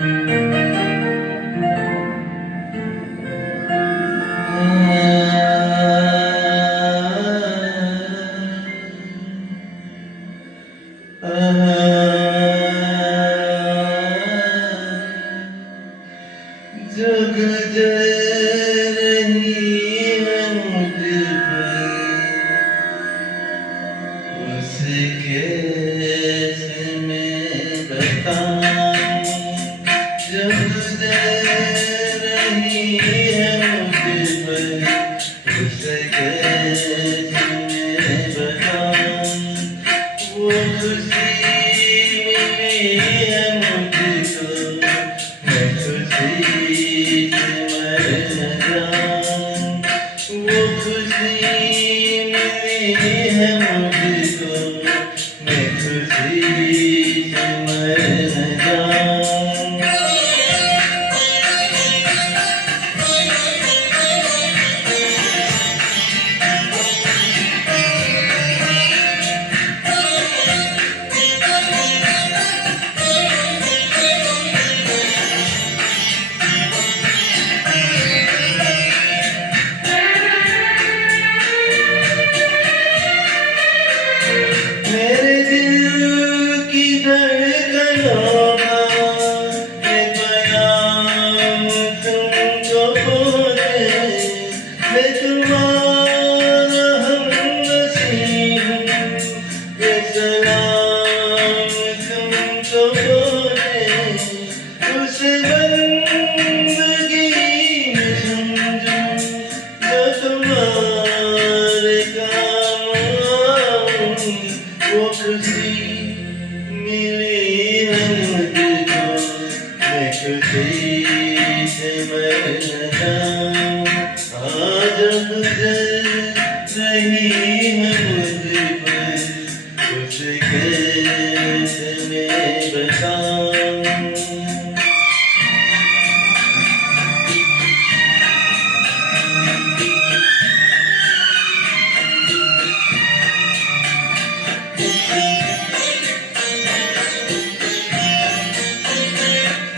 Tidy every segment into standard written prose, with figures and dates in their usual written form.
जग दे रही है मुझ पर, उसे कैसे मैं बताऊं। जग दे रही है मुझ पर, उसे कैसे मैं बताऊं। वो खुशी मिली है मुझको, मैं खुशी वो खुशी मिली है मुझको, मैं खुशी से मर न जाऊं। मेरे दिल की धड़कनों का ये बयान तुमको बोले, मैं तुम्हारा हमनसीब हूँ, ये सलाम तुमको बोले। उसे बंदगी में समझूं जो तुम्हारे काम आऊं। वो खुशी मिली है मुझको, मैं खुशी से मर न जाऊं। आज गुजर रही है मुझ पर, उसे कैसे मैं बताऊं।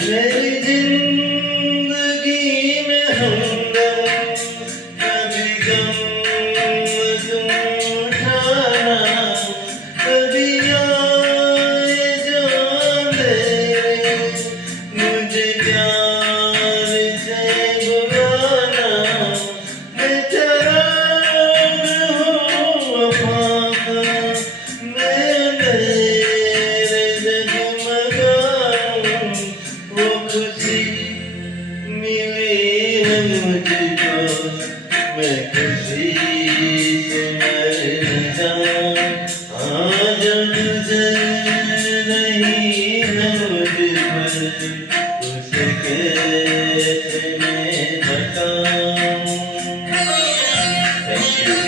मेरी जिंदगी में हमदम कभी गम तुम उठाना, कभी आए जो अंधेरे मुझे प्यार से बुलाना। मैं चराग हूँ वफा का, मैं अंधेरे जगमगाऊं। वो खुशी मिली है मुझको, मैं खुशी